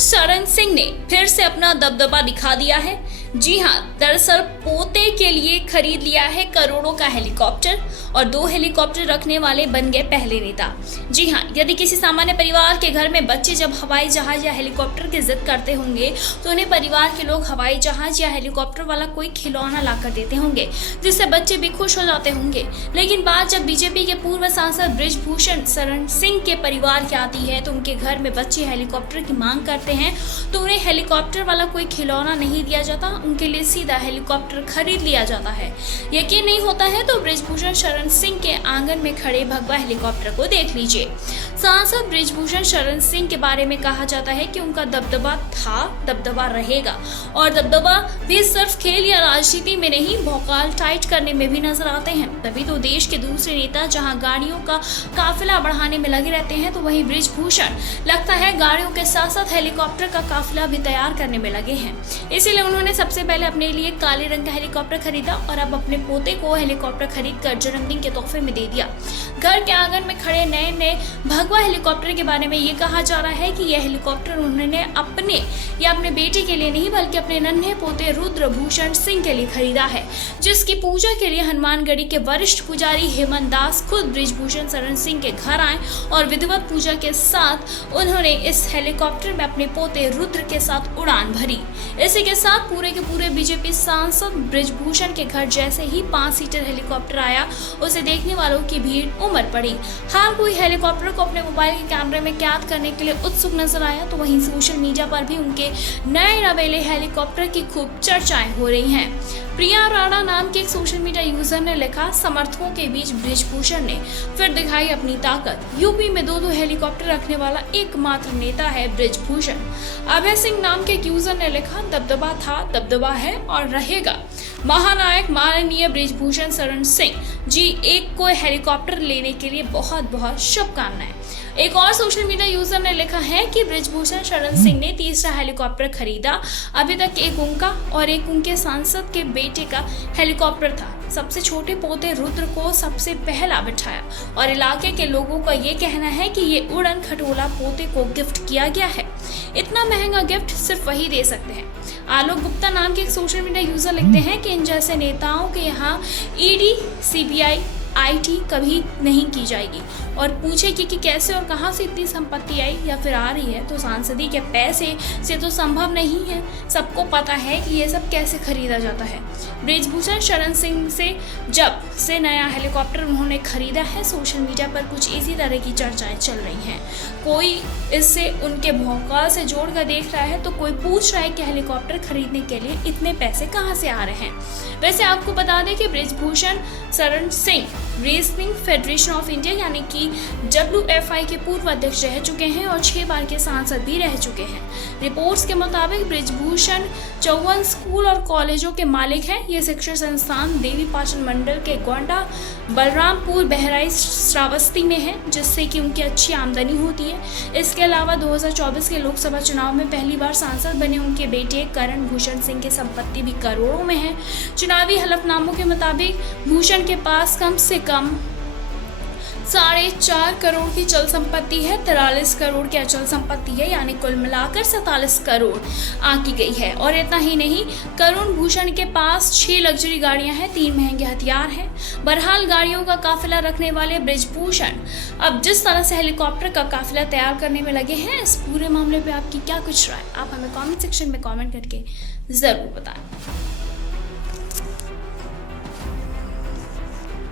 शरण सिंह ने फिर से अपना दबदबा दिखा दिया है। जी हां, दरअसल पोते के लिए खरीद लिया है करोड़ों का हेलीकॉप्टर और 2 हेलीकॉप्टर रखने वाले बन गए पहले नेता। जी हां, यदि किसी सामान्य परिवार के घर में बच्चे जब हवाई जहाज या हेलीकॉप्टर की जिद करते होंगे तो उन्हें परिवार के लोग हवाई जहाज या हेलीकॉप्टर वाला कोई खिलौना लाकर देते होंगे, जिससे बच्चे भी खुश हो जाते होंगे। लेकिन बात जब बीजेपी के पूर्व सांसद बृजभूषण शरण सिंह के परिवार की आती है तो उनके घर में बच्चे हेलीकॉप्टर की मांग करते हैं तो उन्हें हेलीकॉप्टर वाला कोई खिलौना नहीं दिया जाता, उनके लिए सीधा हेलीकॉप्टर खरीद लिया जाता है। यकीन नहीं होता है तो बृजभूषण शरण सिंह के आंगन में खड़े भगवा हेलीकॉप्टर को देख लीजिए। सांसद बृजभूषण शरण सिंह के बारे में कहा जाता है कि उनका दबदबा था, दबदबा रहेगा और दबदबा भी सिर्फ खेल या राजनीति में नहीं, भौकाल टाइट करने में भी नजर आते हैं। तभी तो देश के दूसरे नेता जहां गाड़ियों का काफिला बढ़ाने में लगे रहते हैं तो वहीं बृजभूषण लगता है गाड़ियों के साथ साथ हेलीकॉप्टर का काफिला भी तैयार करने में लगे हैं। इसीलिए उन्होंने सबसे पहले अपने लिए काले रंग का हेलीकॉप्टर खरीदा और अब अपने पोते को हेलीकॉप्टर खरीद कर जन्मदिन के तोहफे में दे दिया। घर के आंगन में खड़े नए भगवा हेलीकॉप्टर के बारे में ये कहा जा रहा है कि यह हेलीकॉप्टर उन्होंने अपने या अपने बेटे के लिए नहीं बल्कि अपने नन्हे पोते रुद्रभूषण सिंह के लिए खरीदा है, जिसकी पूजा के लिए हनुमानगढ़ी के वरिष्ठ पुजारी हेमंत दास खुद बृजभूषण शरण सिंह के घर आए और विधिवत पूजा के साथ उन्होंने इस हेलीकॉप्टर में अपने पोते रुद्र के साथ उड़ान भरी। इसी के साथ पूरे के पूरे बीजेपी सांसद बृजभूषण के घर जैसे ही 5 सीटर हेलीकॉप्टर आया, उसे देखने वालों की भीड़ उमड़ पड़ी। हर कोई हेलीकॉप्टर को अपने मोबाइल के कैमरे में कैद करने के लिए उत्सुक नजर आया तो वहीं सोशल मीडिया पर भी उनके नए नवेले हेलीकॉप्टर की खूब चर्चाएं हो रही हैं। प्रिया राणा नाम के एक सोशल मीडिया यूजर ने लिखा, समर्थकों के बीच बृजभूषण ने फिर दिखाई अपनी ताकत। यूपी में 2 हेलीकॉप्टर रखने वाला एकमात्र नेता है बृजभूषण। अभय सिंह नाम के एक यूजर ने लिखा, दबदबा था, दबदबा है और रहेगा। महानायक माननीय बृजभूषण शरण सिंह जी एक को हेलीकॉप्टर लेने के लिए बहुत बहुत शुभकामनाएं। एक और सोशल मीडिया यूजर ने लिखा है कि बृजभूषण शरण सिंह ने 3रा हेलीकॉप्टर खरीदा। अभी तक एक उनका और एक उनके सांसद के बेटे का हेलीकॉप्टर था। सबसे छोटे पोते रुद्र को सबसे पहला बिठाया और इलाके के लोगों का ये कहना है कि ये उड़न खटोला पोते को गिफ्ट किया गया है। इतना महंगा गिफ्ट सिर्फ वही दे सकते हैं। आलोक गुप्ता नाम के एक सोशल मीडिया यूजर लिखते हैं कि इन जैसे नेताओं के यहाँ ईडी, सीबीआई, आईटी कभी नहीं की जाएगी और पूछेगी कि कैसे और कहां से इतनी संपत्ति आई या फिर आ रही है तो सांसदी के पैसे से तो संभव नहीं है। सबको पता है कि ये सब कैसे खरीदा जाता है। बृजभूषण शरण सिंह से जब से नया हेलीकॉप्टर उन्होंने खरीदा है, सोशल मीडिया पर कुछ इसी तरह की चर्चाएं चल रही हैं। कोई इससे उनके भौकाल से जोड़कर देख रहा है तो कोई पूछ रहा है कि हेलीकॉप्टर खरीदने के लिए इतने पैसे कहां से आ रहे हैं। वैसे आपको बता दें कि Brijbhushan Sharan Singh wrestling federation of India यानी कि WFI के पूर्व अध्यक्ष रह चुके हैं और 6 बार के सांसद भी रह चुके हैं। रिपोर्ट्स के मुताबिक बृजभूषण 54 स्कूल और कॉलेजों के मालिक हैं। ये शिक्षण संस्थान देवी पाचन मंडल के गोंडा, बलरामपुर, बहराइच, श्रावस्ती में है, जिससे कि उनकी अच्छी आमदनी होती है। इसके अलावा 2024 के लोकसभा चुनाव में पहली बार सांसद बने उनके बेटे करण भूषण सिंह की संपत्ति भी करोड़ों में है। चुनावी हलफनामों के मुताबिक भूषण के पास कम से कम 4.5 करोड़ की चल संपत्ति है, 43 करोड़ की अचल संपत्ति है, यानी कुल मिलाकर 47 करोड़ आंकी गई है। और इतना ही नहीं, करण भूषण के पास 6 लग्जरी गाड़ियां हैं, 3 महंगे हथियार हैं। बहरहाल गाड़ियों का काफिला रखने वाले बृजभूषण अब जिस तरह से हेलीकॉप्टर का काफिला तैयार करने में लगे हैं, इस पूरे मामले पर आपकी क्या कुछ राय, आप हमें कॉमेंट सेक्शन में कॉमेंट करके जरूर बताएं।